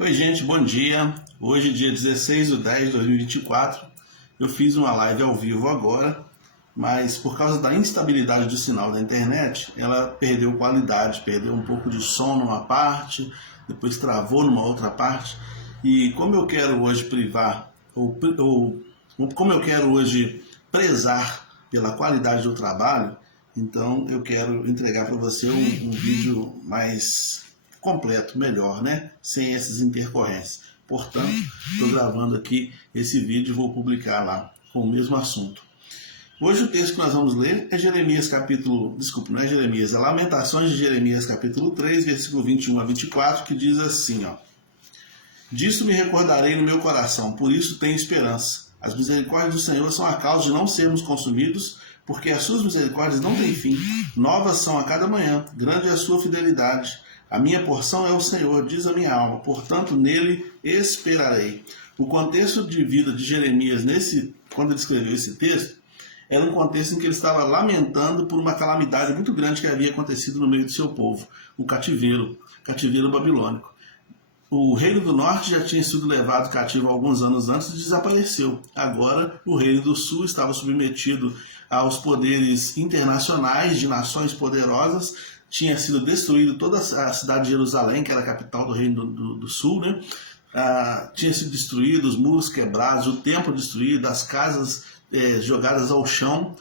Oi gente, bom dia. Hoje, dia 16/10/2024, eu fiz uma live ao vivo agora, mas por causa da instabilidade do sinal da internet, ela perdeu qualidade, perdeu um pouco de som numa parte, depois travou numa outra parte. E como eu quero hoje privar, como eu quero hoje prezar pela qualidade do trabalho, então eu quero entregar para você um vídeo mais completo, melhor, né? Sem essas intercorrências. Portanto, estou gravando aqui esse vídeo e vou publicar lá com o mesmo assunto. Hoje o texto que nós vamos ler é Jeremias capítulo... Desculpa, não é Jeremias, é Lamentações de Jeremias capítulo 3, versículo 21 a 24, que diz assim, ó. Disso me recordarei no meu coração, por isso tenho esperança. As misericórdias do Senhor são a causa de não sermos consumidos, porque as suas misericórdias não têm fim. Novas são a cada manhã, grande é a sua fidelidade. A minha porção é o Senhor, diz a minha alma, portanto nele esperarei. O contexto de vida de Jeremias, quando ele escreveu esse texto, era um contexto em que ele estava lamentando por uma calamidade muito grande que havia acontecido no meio do seu povo, o cativeiro babilônico. O reino do norte já tinha sido levado cativo alguns anos antes e desapareceu. Agora, o reino do sul estava submetido aos poderes internacionais de nações poderosas. Tinha sido destruído toda a cidade de Jerusalém, que era a capital do reino do sul, né? Tinha sido destruído, os muros quebrados, o templo destruído, as casas jogadas ao chão,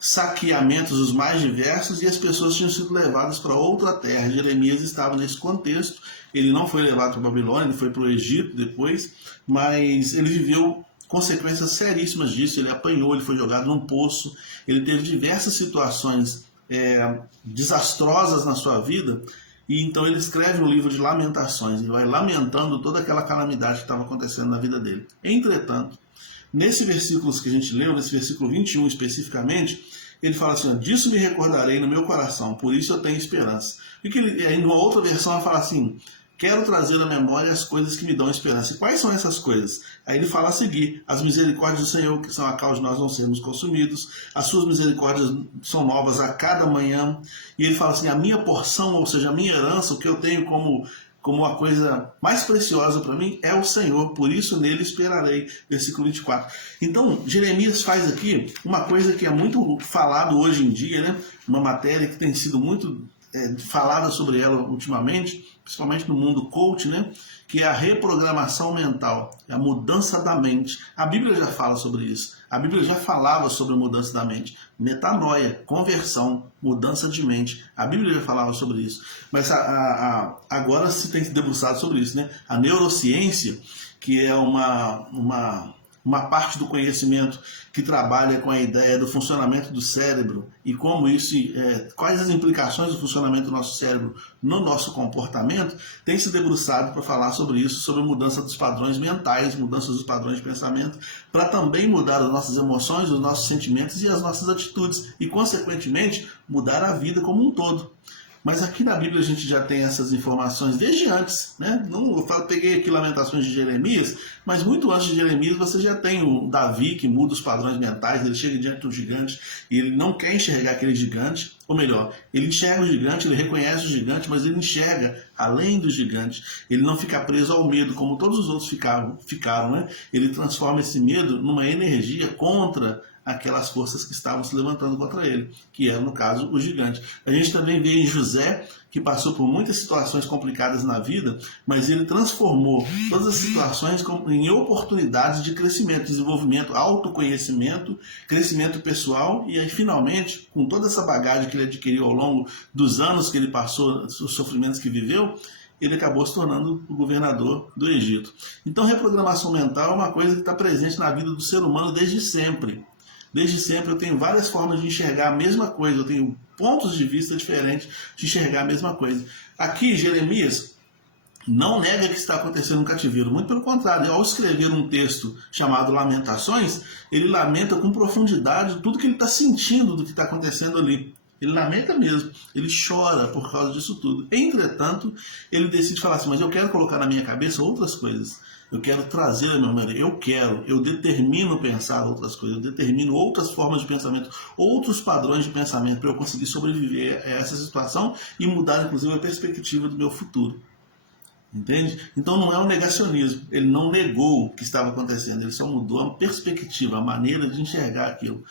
saqueamentos os mais diversos, e as pessoas tinham sido levadas para outra terra. Jeremias estava nesse contexto. Ele não foi levado para a Babilônia, ele foi para o Egito depois, mas ele viveu consequências seríssimas disso. Ele apanhou, ele foi jogado num poço, ele teve diversas situações desastrosas na sua vida, e então ele escreve um livro de lamentações. Ele vai lamentando toda aquela calamidade que estava acontecendo na vida dele. Entretanto, nesse versículo que a gente leu, nesse versículo 21 especificamente, ele fala assim, disso me recordarei no meu coração, por isso eu tenho esperança. E que em uma outra versão ele fala assim, quero trazer à memória as coisas que me dão esperança. E quais são essas coisas? Aí ele fala a seguir, as misericórdias do Senhor, que são a causa de nós não sermos consumidos, as suas misericórdias são novas a cada manhã. E ele fala assim, a minha porção, ou seja, a minha herança, o que eu tenho como a coisa mais preciosa para mim é o Senhor, por isso nele esperarei, versículo 24. Então, Jeremias faz aqui uma coisa que é muito falado hoje em dia, né? Uma matéria que tem sido muito falada sobre ela ultimamente, principalmente no mundo coach, né? Que é a reprogramação mental, a mudança da mente. A Bíblia já fala sobre isso. A Bíblia já falava sobre a mudança da mente. Metanoia, conversão, mudança de mente. A Bíblia já falava sobre isso. Mas agora se tem se debruçado sobre isso, né? A neurociência, que é uma parte do conhecimento que trabalha com a ideia do funcionamento do cérebro e como isso, quais as implicações do funcionamento do nosso cérebro no nosso comportamento, tem se debruçado para falar sobre isso, sobre a mudança dos padrões mentais, mudanças dos padrões de pensamento, para também mudar as nossas emoções, os nossos sentimentos e as nossas atitudes e, consequentemente, mudar a vida como um todo. Mas aqui na Bíblia a gente já tem essas informações desde antes, né? Peguei aqui Lamentações de Jeremias, mas muito antes de Jeremias você já tem o Davi, que muda os padrões mentais. Ele chega diante do gigante e ele não quer enxergar aquele gigante, ou melhor, ele enxerga o gigante, ele reconhece o gigante, mas ele enxerga além do gigante. Ele não fica preso ao medo, como todos os outros ficaram, né? Ele transforma esse medo numa energia contra aquelas forças que estavam se levantando contra ele, que era, no caso, o gigante. A gente também vê em José, que passou por muitas situações complicadas na vida, mas ele transformou todas as situações em oportunidades de crescimento, desenvolvimento, autoconhecimento, crescimento pessoal, e aí, finalmente, com toda essa bagagem que ele adquiriu ao longo dos anos que ele passou, os sofrimentos que viveu, ele acabou se tornando o governador do Egito. Então, reprogramação mental é uma coisa que está presente na vida do ser humano desde sempre. Desde sempre eu tenho várias formas de enxergar a mesma coisa, eu tenho pontos de vista diferentes de enxergar a mesma coisa. Aqui, Jeremias não nega que está acontecendo um cativeiro, muito pelo contrário, ao escrever um texto chamado Lamentações, ele lamenta com profundidade tudo que ele está sentindo do que está acontecendo ali. Ele lamenta mesmo, ele chora por causa disso tudo. Entretanto, ele decide falar assim, mas eu quero colocar na minha cabeça outras coisas. Eu quero trazer a minha maneira, eu determino pensar outras coisas, eu determino outras formas de pensamento, outros padrões de pensamento para eu conseguir sobreviver a essa situação e mudar, inclusive, a perspectiva do meu futuro. Entende? Então não é um negacionismo, ele não negou o que estava acontecendo, ele só mudou a perspectiva, a maneira de enxergar aquilo.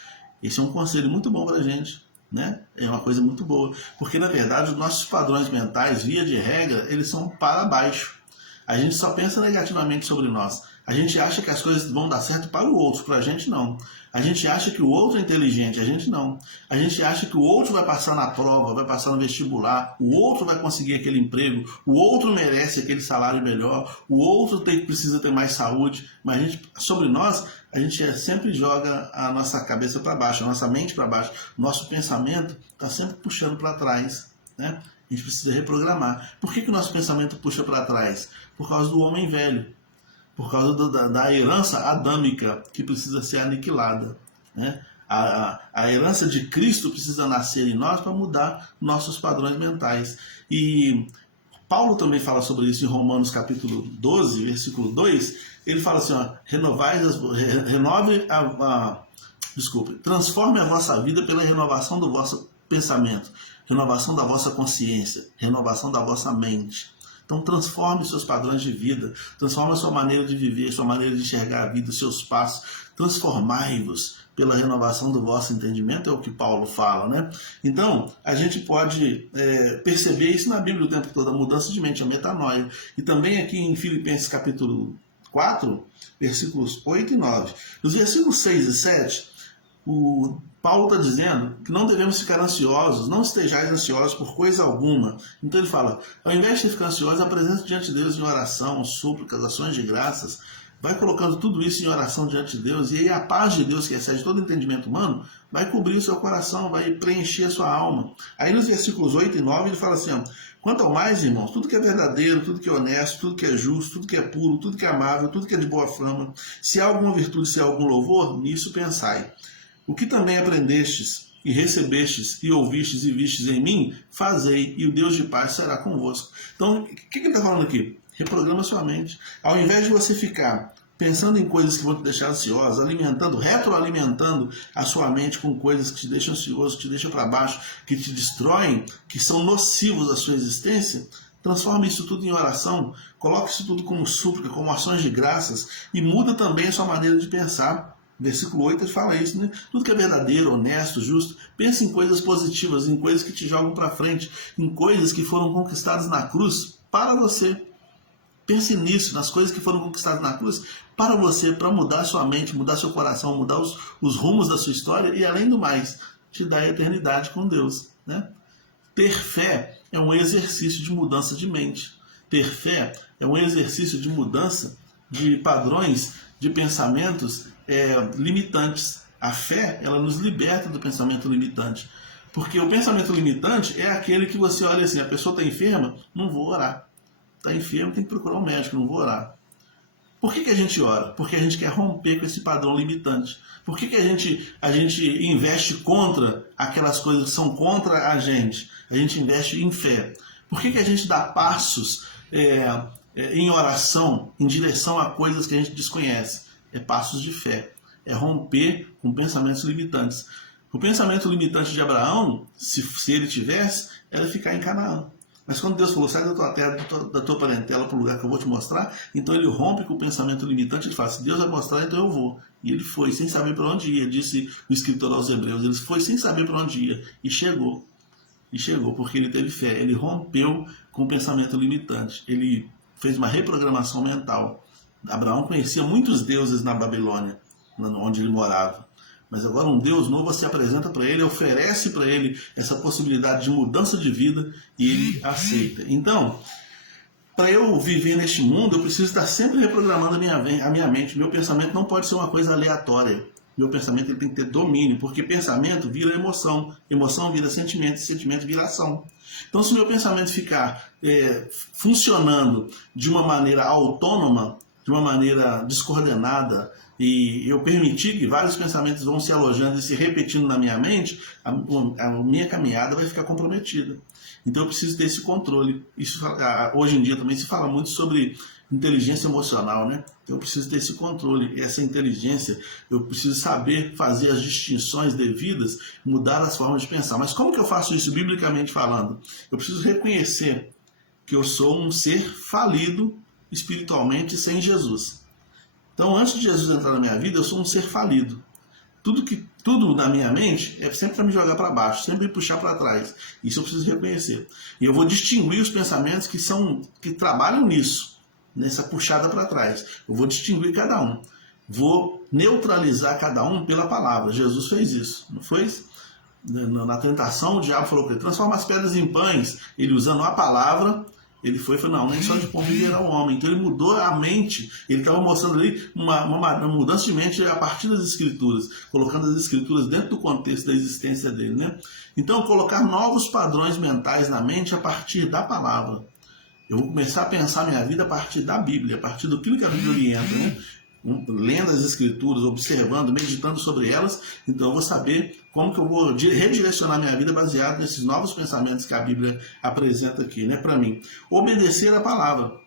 Esse é um conselho muito bom para a gente, né? É uma coisa muito boa, porque na verdade os nossos padrões mentais, via de regra, eles são para baixo. A gente só pensa negativamente sobre nós. A gente acha que as coisas vão dar certo para o outro, para a gente não. A gente acha que o outro é inteligente, a gente não. A gente acha que o outro vai passar na prova, vai passar no vestibular, o outro vai conseguir aquele emprego, o outro merece aquele salário melhor, o outro precisa ter mais saúde, mas a gente, sobre nós, a gente sempre joga a nossa cabeça para baixo, a nossa mente para baixo, nosso pensamento está sempre puxando para trás, né? A gente precisa reprogramar. Por que o nosso pensamento puxa para trás? Por causa do homem velho. Por causa da herança adâmica que precisa ser aniquilada, né? A herança de Cristo precisa nascer em nós para mudar nossos padrões mentais. E Paulo também fala sobre isso em Romanos capítulo 12, versículo 2. Ele fala assim, ó, transforme a vossa vida pela renovação do vosso pensamento, renovação da vossa consciência, renovação da vossa mente. Então transforme seus padrões de vida, transforme a sua maneira de viver, sua maneira de enxergar a vida, seus passos, transformai-vos pela renovação do vosso entendimento, é o que Paulo fala, né? Então, a gente pode perceber isso na Bíblia o tempo todo, a mudança de mente, a metanoia. E também aqui em Filipenses capítulo 4, versículos 8 e 9. Nos versículos 6 e 7, o Paulo está dizendo que não devemos ficar ansiosos, não estejais ansiosos por coisa alguma. Então ele fala, ao invés de ficar ansiosos, apresenta diante de Deus em oração, súplicas, ações de graças, vai colocando tudo isso em oração diante de Deus, e aí a paz de Deus, que excede todo entendimento humano, vai cobrir o seu coração, vai preencher a sua alma. Aí nos versículos 8 e 9 ele fala assim, ó, quanto ao mais, irmãos, tudo que é verdadeiro, tudo que é honesto, tudo que é justo, tudo que é puro, tudo que é amável, tudo que é de boa fama, se há alguma virtude, se há algum louvor, nisso pensai. O que também aprendestes, e recebestes, e ouvistes, e vistes em mim, fazei, e o Deus de paz será convosco. Então, o que ele está falando aqui? Reprograma sua mente. Ao invés de você ficar pensando em coisas que vão te deixar ansioso, retroalimentando a sua mente com coisas que te deixam ansioso, que te deixam para baixo, que te destroem, que são nocivos à sua existência, transforme isso tudo em oração, coloque isso tudo como súplica, como ações de graças, e muda também a sua maneira de pensar. Versículo 8 ele fala isso, né? Tudo que é verdadeiro, honesto, justo, pense em coisas positivas, em coisas que te jogam para frente, em coisas que foram conquistadas na cruz para você. Pense nisso, nas coisas que foram conquistadas na cruz para você, para mudar sua mente, mudar seu coração, mudar os rumos da sua história e, além do mais, te dar a eternidade com Deus, né? Ter fé é um exercício de mudança de mente. Ter fé é um exercício de mudança de padrões, de pensamentos limitantes. A fé, ela nos liberta do pensamento limitante. Porque o pensamento limitante é aquele que você olha assim, a pessoa está enferma, não vou orar. Está enfermo, tem que procurar um médico, não vou orar. Por que a gente ora? Porque a gente quer romper com esse padrão limitante. Por que a gente investe contra aquelas coisas que são contra a gente? A gente investe em fé. Por que a gente dá passos em oração, em direção a coisas que a gente desconhece? É passos de fé. É romper com pensamentos limitantes. O pensamento limitante de Abraão, se ele tivesse, era ficar em Canaã. Mas quando Deus falou, sai da tua terra, da tua parentela para o lugar que eu vou te mostrar, então ele rompe com o pensamento limitante, ele fala, se Deus vai mostrar, então eu vou. E ele foi, sem saber para onde ia, disse o escritor aos Hebreus, ele foi sem saber para onde ia, e chegou. E chegou, porque ele teve fé, ele rompeu com o pensamento limitante, ele fez uma reprogramação mental. Abraão conhecia muitos deuses na Babilônia, onde ele morava. Mas agora um Deus novo se apresenta para ele, oferece para ele essa possibilidade de mudança de vida e ele aceita. Então, para eu viver neste mundo, eu preciso estar sempre reprogramando a minha mente. Meu pensamento não pode ser uma coisa aleatória. Meu pensamento ele tem que ter domínio, porque pensamento vira emoção, emoção vira sentimento, sentimento vira ação. Então, se meu pensamento ficar funcionando de uma maneira autônoma, de uma maneira descoordenada, e eu permitir que vários pensamentos vão se alojando e se repetindo na minha mente, a minha caminhada vai ficar comprometida. Então eu preciso ter esse controle. Isso, hoje em dia também se fala muito sobre inteligência emocional, né? Eu preciso ter esse controle, essa inteligência, eu preciso saber fazer as distinções devidas, mudar as formas de pensar. Mas como que eu faço isso biblicamente falando? Eu preciso reconhecer que eu sou um ser falido espiritualmente sem Jesus. Então, antes de Jesus entrar na minha vida, eu sou um ser falido. Tudo na minha mente é sempre para me jogar para baixo, sempre me puxar para trás. Isso eu preciso reconhecer. E eu vou distinguir os pensamentos que trabalham nisso, nessa puxada para trás. Eu vou distinguir cada um. Vou neutralizar cada um pela palavra. Jesus fez isso, não foi? Na tentação, o diabo falou para ele: transforma as pedras em pães. Ele, usando a palavra, ele falou: não, nem só de pão viverá o homem. Então ele mudou a mente. Ele estava mostrando ali uma mudança de mente a partir das Escrituras, colocando as Escrituras dentro do contexto da existência dele, né? Então, colocar novos padrões mentais na mente a partir da palavra. Eu vou começar a pensar minha vida a partir da Bíblia, a partir do que a Bíblia orienta, né? Lendo as Escrituras, observando, meditando sobre elas. Então eu vou saber como que eu vou redirecionar minha vida baseado nesses novos pensamentos que a Bíblia apresenta aqui, né, para mim. Obedecer a palavra.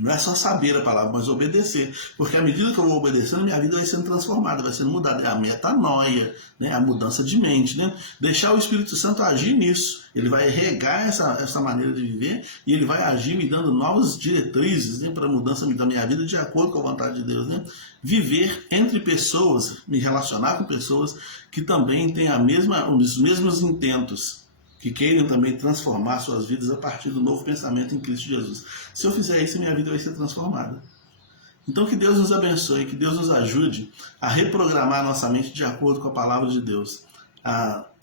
Não é só saber a palavra, mas obedecer. Porque à medida que eu vou obedecendo, minha vida vai sendo transformada, vai sendo mudada. É a metanoia, né? A mudança de mente, né? Deixar o Espírito Santo agir nisso. Ele vai regar essa maneira de viver e ele vai agir me dando novas diretrizes, né, para a mudança da minha vida de acordo com a vontade de Deus, né? Viver entre pessoas, me relacionar com pessoas que também têm os mesmos intentos, que queiram também transformar suas vidas a partir do novo pensamento em Cristo Jesus. Se eu fizer isso, minha vida vai ser transformada. Então que Deus nos abençoe, que Deus nos ajude a reprogramar nossa mente de acordo com a palavra de Deus.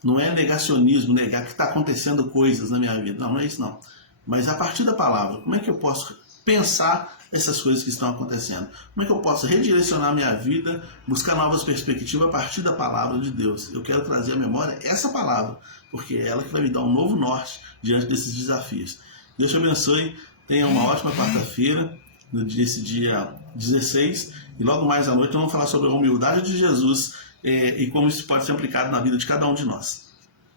Não é negacionismo, negar que está acontecendo coisas na minha vida. Não é isso não. Mas a partir da palavra, como é que eu posso pensar essas coisas que estão acontecendo? Como é que eu posso redirecionar minha vida, buscar novas perspectivas a partir da palavra de Deus? Eu quero trazer à memória essa palavra, porque é ela que vai me dar um novo norte diante desses desafios. Deus te abençoe, tenha uma ótima quarta-feira, nesse dia 16, e logo mais à noite vamos falar sobre a humildade de Jesus e como isso pode ser aplicado na vida de cada um de nós.